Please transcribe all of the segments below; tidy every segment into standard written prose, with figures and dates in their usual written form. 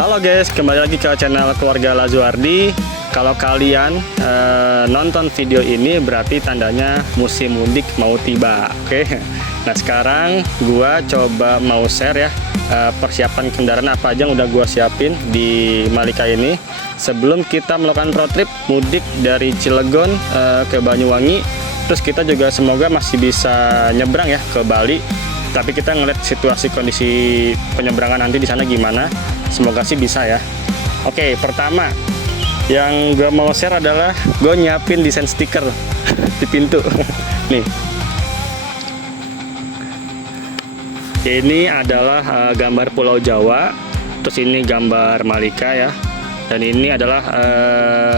Halo guys, kembali lagi ke channel Keluarga Lazuardi. Kalau kalian nonton video ini berarti tandanya musim mudik mau tiba. Oke. Nah sekarang gua coba mau share ya persiapan kendaraan apa aja yang udah gua siapin di Malika ini sebelum kita melakukan road trip mudik dari Cilegon ke Banyuwangi. Terus kita juga semoga masih bisa nyebrang ya ke Bali. Tapi kita ngeliat situasi kondisi penyeberangan nanti di sana gimana. Semoga sih bisa ya. Oke, pertama yang gue mau share adalah gue nyiapin desain stiker di pintu. Nih, ini adalah gambar Pulau Jawa. Terus ini gambar Malika ya. Dan ini adalah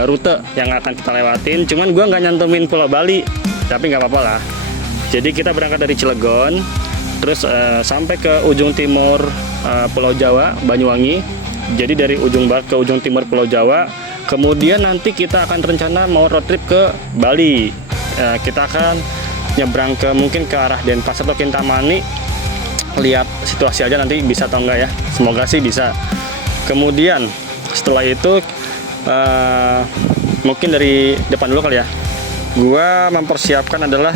rute yang akan kita lewatin. Cuman gue nggak nyantumin Pulau Bali, tapi nggak apa-apa lah. Jadi kita berangkat dari Cilegon, terus sampai ke ujung timur Pulau Jawa, Banyuwangi. Jadi dari ujung barat ke ujung timur Pulau Jawa. Kemudian nanti kita akan rencana mau road trip ke Bali. Kita akan nyebrang ke mungkin ke arah Denpasar atau Kintamani. Lihat situasi aja nanti bisa atau enggak ya. Semoga sih bisa. Kemudian setelah itu mungkin dari depan dulu kali ya. Gua mempersiapkan adalah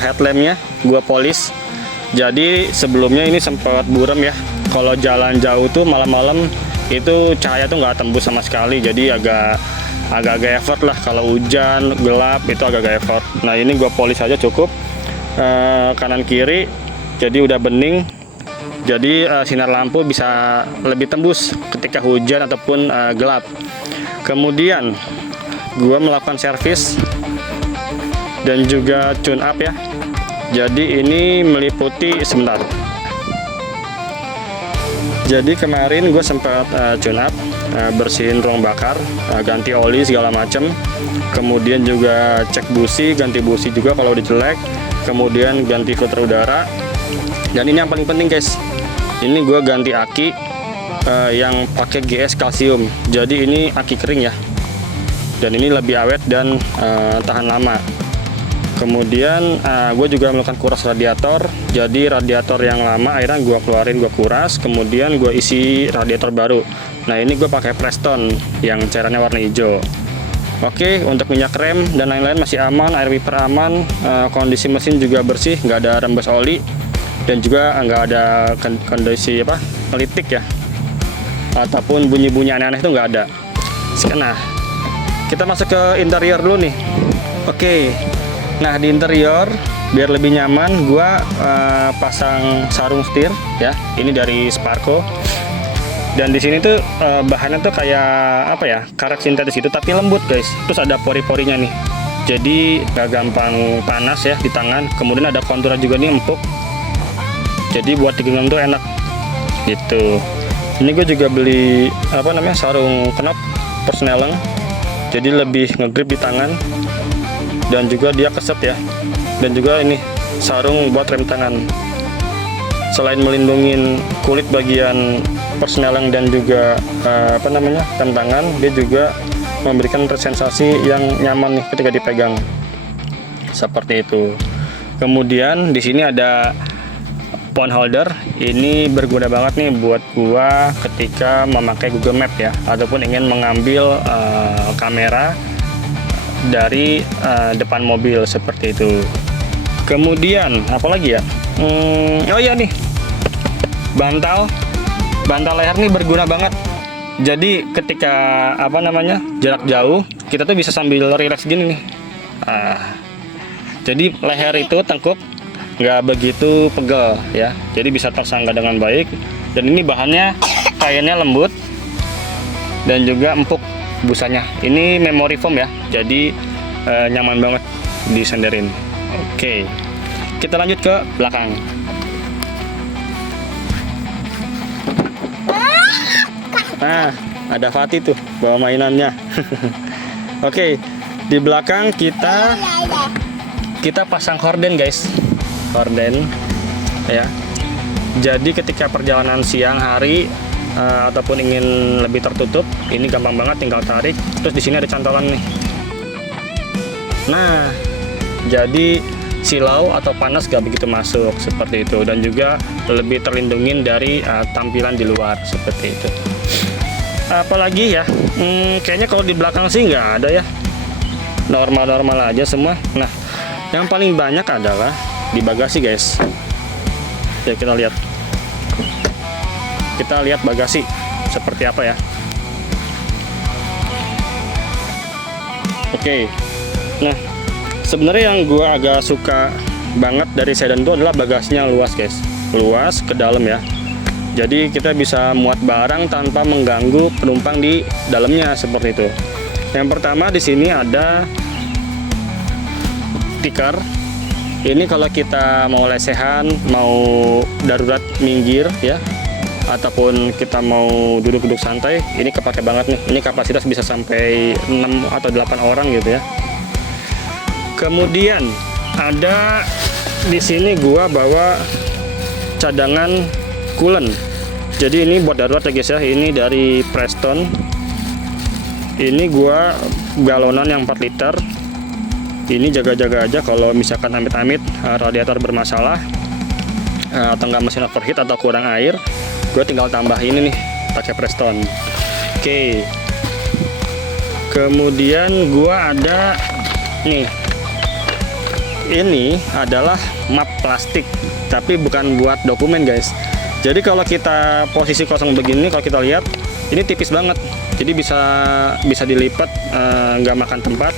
headlampnya, gua polish. Jadi sebelumnya ini sempat buram ya. Kalau jalan jauh tuh malam-malam itu cahaya tuh nggak tembus sama sekali. Jadi agak-agak effort lah. Kalau hujan gelap itu agak-agak effort. Nah ini gua polish aja cukup kanan kiri. Jadi udah bening. Jadi sinar lampu bisa lebih tembus ketika hujan ataupun gelap. Kemudian gua melakukan servis dan juga tune up ya. Jadi ini meliputi sebentar. Jadi kemarin gue sempat tune up, bersihin ruang bakar, ganti oli segala macam. Kemudian juga cek busi, ganti busi juga kalau udah jelek. Kemudian ganti filter udara. Dan ini yang paling penting guys. Ini gue ganti aki yang pakai GS kalsium. Jadi ini aki kering ya. Dan ini lebih awet dan tahan lama. Kemudian gue juga melakukan kuras radiator. Jadi radiator yang lama akhirnya gue keluarin, gue kuras. Kemudian gue isi radiator baru. Nah ini gue pakai Preston yang cairannya warna hijau. Oke, untuk minyak rem dan lain-lain masih aman, air wiper aman, kondisi mesin juga bersih, nggak ada rembes oli, dan juga nggak ada kondisi ngelitik ya, ataupun bunyi-bunyi aneh-aneh itu nggak ada. Nah, kita masuk ke interior dulu nih. Oke. Nah di interior biar lebih nyaman, gua pasang sarung setir ya. Ini dari Sparco. Dan di sini tuh bahannya tuh kayak karet sintetis itu tapi lembut guys. Terus ada pori-porinya nih. Jadi gak gampang panas ya di tangan. Kemudian ada konturnya juga nih empuk. Jadi buat digenggam tuh enak gitu. Ini gue juga beli sarung knop persneleng. Jadi lebih ngegrip di tangan. Dan juga dia keset ya. Dan juga ini sarung buat rem tangan. Selain melindungi kulit bagian persneleng dan juga rem tangan, dia juga memberikan sensasi yang nyaman nih ketika dipegang. Seperti itu. Kemudian di sini ada phone holder. Ini berguna banget nih buat gua ketika memakai Google Map ya, ataupun ingin mengambil kamera dari depan mobil seperti itu. Kemudian apalagi ya? Oh iya nih, bantal leher nih berguna banget Jadi ketika apa namanya jarak jauh, kita tuh bisa sambil relax gini nih. Jadi leher itu tengkuk nggak begitu pegel ya. Jadi bisa tersangga dengan baik. Dan ini bahannya kainnya lembut dan juga empuk busanya. Ini memory foam ya. Jadi nyaman banget disenderin. Oke, kita lanjut ke belakang. Nah, ada Fatih tuh bawa mainannya. Oke, di belakang kita pasang horden guys, horden ya. Jadi ketika perjalanan siang hari ataupun ingin lebih tertutup, ini gampang banget, tinggal tarik. Terus di sini ada cantolan nih. Nah, jadi silau atau panas gak begitu masuk seperti itu, dan juga lebih terlindungin dari tampilan di luar seperti itu. Apalagi ya, kayaknya kalau di belakang sih nggak ada ya, normal-normal aja semua. Nah, yang paling banyak adalah di bagasi guys. Ya, kita lihat bagasi seperti apa ya. Oke, nah sebenarnya yang gua agak suka banget dari sedan itu adalah bagasinya luas guys, luas ke dalam ya. Jadi kita bisa muat barang tanpa mengganggu penumpang di dalamnya seperti itu. Yang pertama di sini ada tikar. Ini kalau kita mau lesehan, mau darurat minggir ya, ataupun kita mau duduk-duduk santai, ini kepake banget nih. Ini kapasitas bisa sampai 6 atau 8 orang gitu ya. Kemudian ada di sini gua bawa cadangan coolant. Jadi ini buat darurat ya guys ya. Ini dari Preston. Ini gua galonan yang 4 liter. Ini jaga-jaga aja kalau misalkan amit-amit radiator bermasalah atau nggak mesin overheat atau kurang air, gue tinggal tambah ini nih pakai Preston. Oke. Kemudian gua ada nih. Ini adalah map plastik, tapi bukan buat dokumen guys. Jadi kalau kita posisi kosong begini, kalau kita lihat ini tipis banget, jadi bisa dilipat, nggak makan tempat.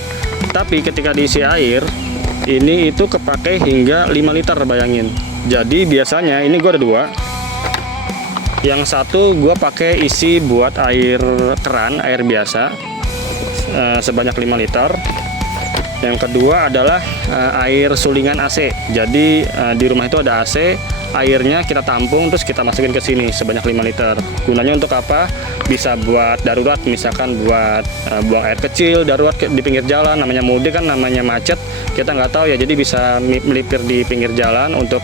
Tapi ketika diisi air, ini itu kepake hingga 5 liter, bayangin. Jadi biasanya ini gue ada 2. Yang satu gue pakai isi buat air keran, air biasa, sebanyak 5 liter. Yang kedua adalah air sulingan AC. Jadi di rumah itu ada AC, airnya kita tampung terus kita masukin ke sini sebanyak 5 liter. Gunanya untuk apa? Bisa buat darurat, misalkan buat buang air kecil darurat di pinggir jalan. Namanya mudik kan, namanya macet, kita nggak tahu ya. Jadi bisa melipir di pinggir jalan untuk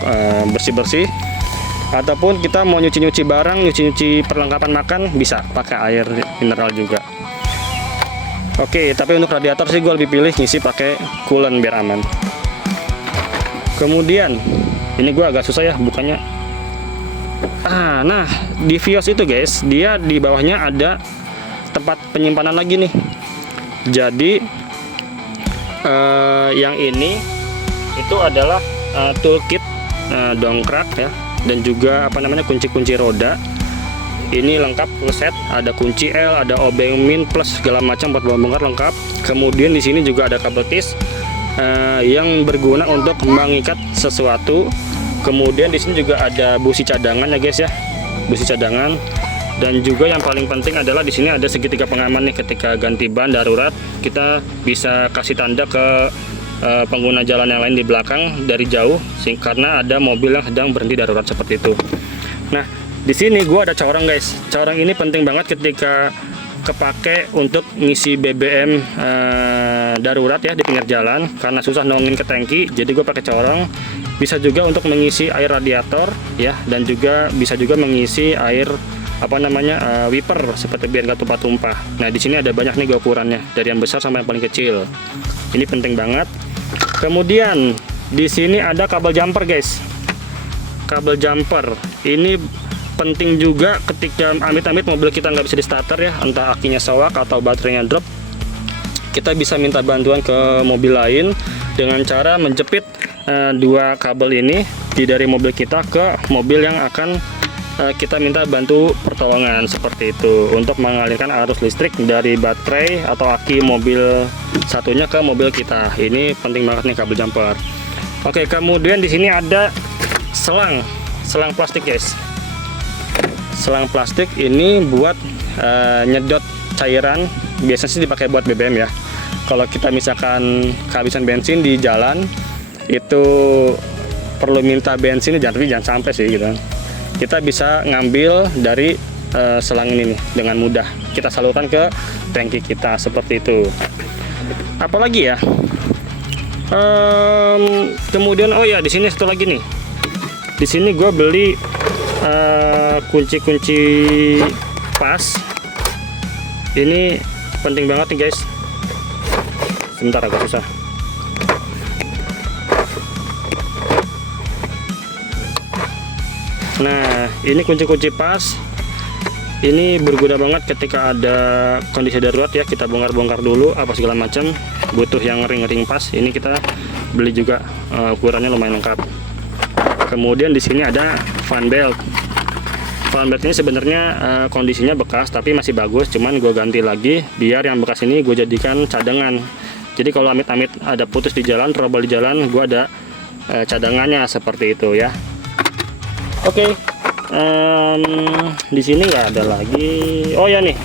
bersih-bersih. Ataupun kita mau nyuci-nyuci barang, nyuci-nyuci perlengkapan makan, bisa pakai air mineral juga. Oke, tapi untuk radiator sih gue lebih pilih ngisi pakai coolant biar aman. Kemudian ini gue agak susah ya bukanya. Nah di Vios itu guys, dia di bawahnya ada tempat penyimpanan lagi nih. Jadi yang ini itu adalah toolkit dongkrak ya, dan juga apa namanya kunci-kunci roda. Ini lengkap full set, ada kunci L, ada obeng min plus segala macam buat bongkar lengkap. Kemudian di sini juga ada kabel tis yang berguna untuk mengikat sesuatu. Kemudian di sini juga ada busi cadangan ya guys ya, busi cadangan. Dan juga yang paling penting adalah di sini ada segitiga pengaman nih, ketika ganti ban darurat kita bisa kasih tanda ke pengguna jalan yang lain di belakang dari jauh, karena ada mobil yang sedang berhenti darurat seperti itu. Nah di sini gua ada corong guys. Corong ini penting banget ketika kepake untuk ngisi BBM darurat ya di pinggir jalan, karena susah nongin ke tangki. Jadi gue pakai corong. Bisa juga untuk mengisi air radiator ya, dan juga bisa juga mengisi air apa namanya wiper, seperti biar nggak tumpah-tumpah. Nah di sini ada banyak nih ukurannya, dari yang besar sampai yang paling kecil. Ini penting banget. Kemudian di sini ada kabel jumper guys. Kabel jumper ini penting juga ketika amit-amit mobil kita nggak bisa di starter ya, entah akinya sewak atau baterainya drop. Kita bisa minta bantuan ke mobil lain dengan cara menjepit 2 kabel ini dari mobil kita ke mobil yang akan kita minta bantu pertolongan seperti itu untuk mengalirkan arus listrik dari baterai atau aki mobil satunya ke mobil kita. Ini penting banget nih kabel jumper. Oke, kemudian di sini ada selang plastik guys. Selang plastik ini buat nyedot cairan, biasanya sih dipakai buat BBM ya. Kalau kita misalkan kehabisan bensin di jalan, itu perlu minta bensin, jangan sampai sih gitu. Kita bisa ngambil dari selang ini nih dengan mudah. Kita salurkan ke tangki kita seperti itu. Apalagi ya? Kemudian oh ya, di sini satu lagi nih. Di sini gue beli kunci-kunci pas. Ini penting banget nih guys. Sebentar, agak susah. Nah, ini kunci-kunci pas. Ini berguna banget ketika ada kondisi darurat ya. Kita bongkar-bongkar dulu apa segala macam. Butuh yang ring-ring pas. Ini kita beli juga, ukurannya lumayan lengkap. Kemudian di sini ada fan belt. Fan belt ini sebenarnya kondisinya bekas tapi masih bagus. Cuman gue ganti lagi biar yang bekas ini gue jadikan cadangan. Jadi kalau amit-amit ada putus di jalan, trouble di jalan, gue ada cadangannya seperti itu ya. Oke, di sini nggak ada lagi. Oh ya nih,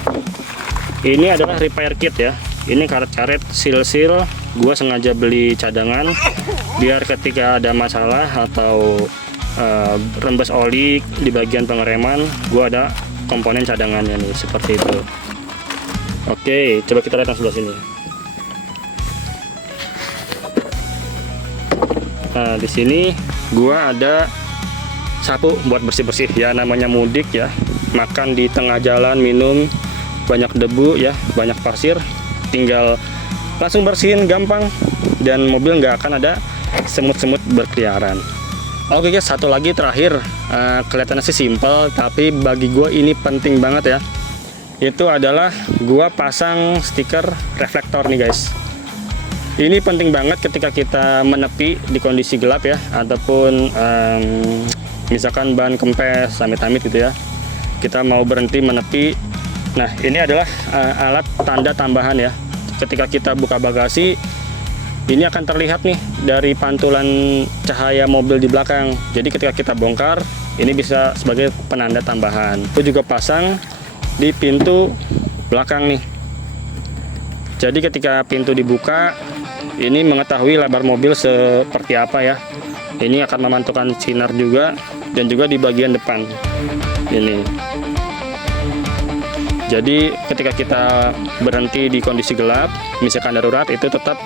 ini adalah repair kit ya. Ini karet-karet, seal-seal. Gue sengaja beli cadangan biar ketika ada masalah atau rembes oli di bagian pengereman, gue ada komponen cadangannya nih seperti itu. Oke, coba kita lihat yang sebelah sini. Nah, di sini gua ada sapu buat bersih-bersih ya, namanya mudik ya. Makan di tengah jalan, minum, banyak debu ya, banyak pasir, tinggal langsung bersihin gampang dan mobil nggak akan ada semut-semut berkeliaran. Oke guys, satu lagi terakhir, kelihatannya sih simple tapi bagi gua ini penting banget ya. Itu adalah gua pasang stiker reflektor nih guys. Ini penting banget ketika kita menepi di kondisi gelap ya, ataupun misalkan ban kempes, amit-amit gitu ya. Kita mau berhenti menepi. Nah, ini adalah alat tanda tambahan ya. Ketika kita buka bagasi, ini akan terlihat nih dari pantulan cahaya mobil di belakang. Jadi ketika kita bongkar, ini bisa sebagai penanda tambahan. Itu juga pasang di pintu belakang nih. Jadi ketika pintu dibuka, ini mengetahui lebar mobil seperti apa ya. Ini akan memantulkan sinar juga, dan juga di bagian depan ini. Jadi ketika kita berhenti di kondisi gelap, misalkan darurat, itu tetap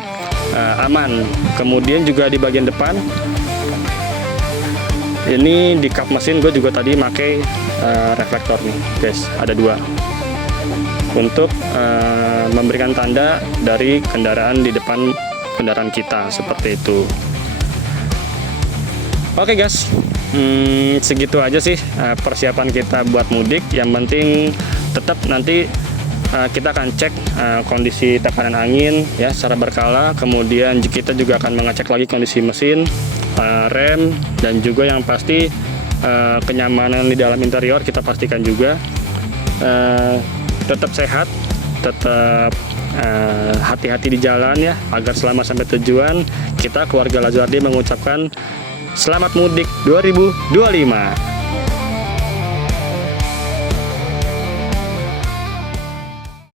aman. Kemudian juga di bagian depan, ini di kap mesin gue juga tadi pakai reflektor nih guys, ada dua, untuk memberikan tanda dari kendaraan di depan kendaraan kita seperti itu. Oke guys, segitu aja sih persiapan kita buat mudik. Yang penting tetap nanti kita akan cek kondisi tekanan angin ya secara berkala. Kemudian kita juga akan mengecek lagi kondisi mesin, rem, dan juga yang pasti kenyamanan di dalam interior kita pastikan juga. Tetap sehat, tetap hati-hati di jalan ya, agar selamat sampai tujuan. Kita keluarga Lazuardi mengucapkan selamat mudik 2025.